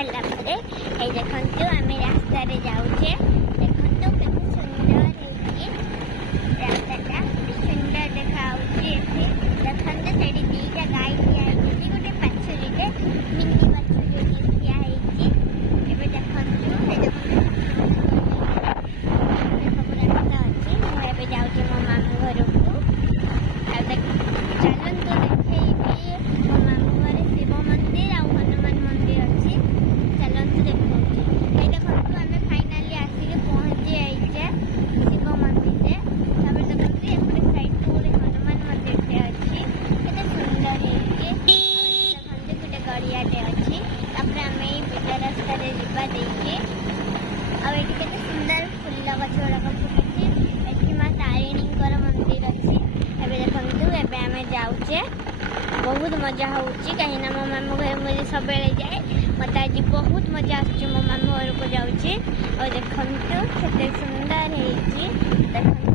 सारा देखु आम रास्ता जाऊे देखु के सुंदर रास्ता सुंदर देखा देखते से दीटा गाई ठिया गोटे बाछुरी मिनी बाछुरी ठिया सब रास्ता अच्छी मुझे जाऊँ मो मामू घर को चलतु देखे मो मामू घर शिव मंदिर आ हनुमान मंदिर अच्छी चलतु देखो ये देखो आम फाइनाली आसिक पहुँची जाइए शिव मंदिर देखते एपटे साइड गोटे हनुमान मंदिर टे अच्छी केते सुंदर देखते गोटे गड़ियाटे अच्छी आम बिना रास्ता जावा देखे आते सुंदर फुल गछ गुड़ाक फुटी माँ तारिणी मंदिर अच्छी देखु एवं आम जाऊे बहुत मजा होची कहीं मो मामू घर मुझे सब जाए मत आज बहुत मजा आसो मामू घर को जाऊँ और देखते सुंदर है।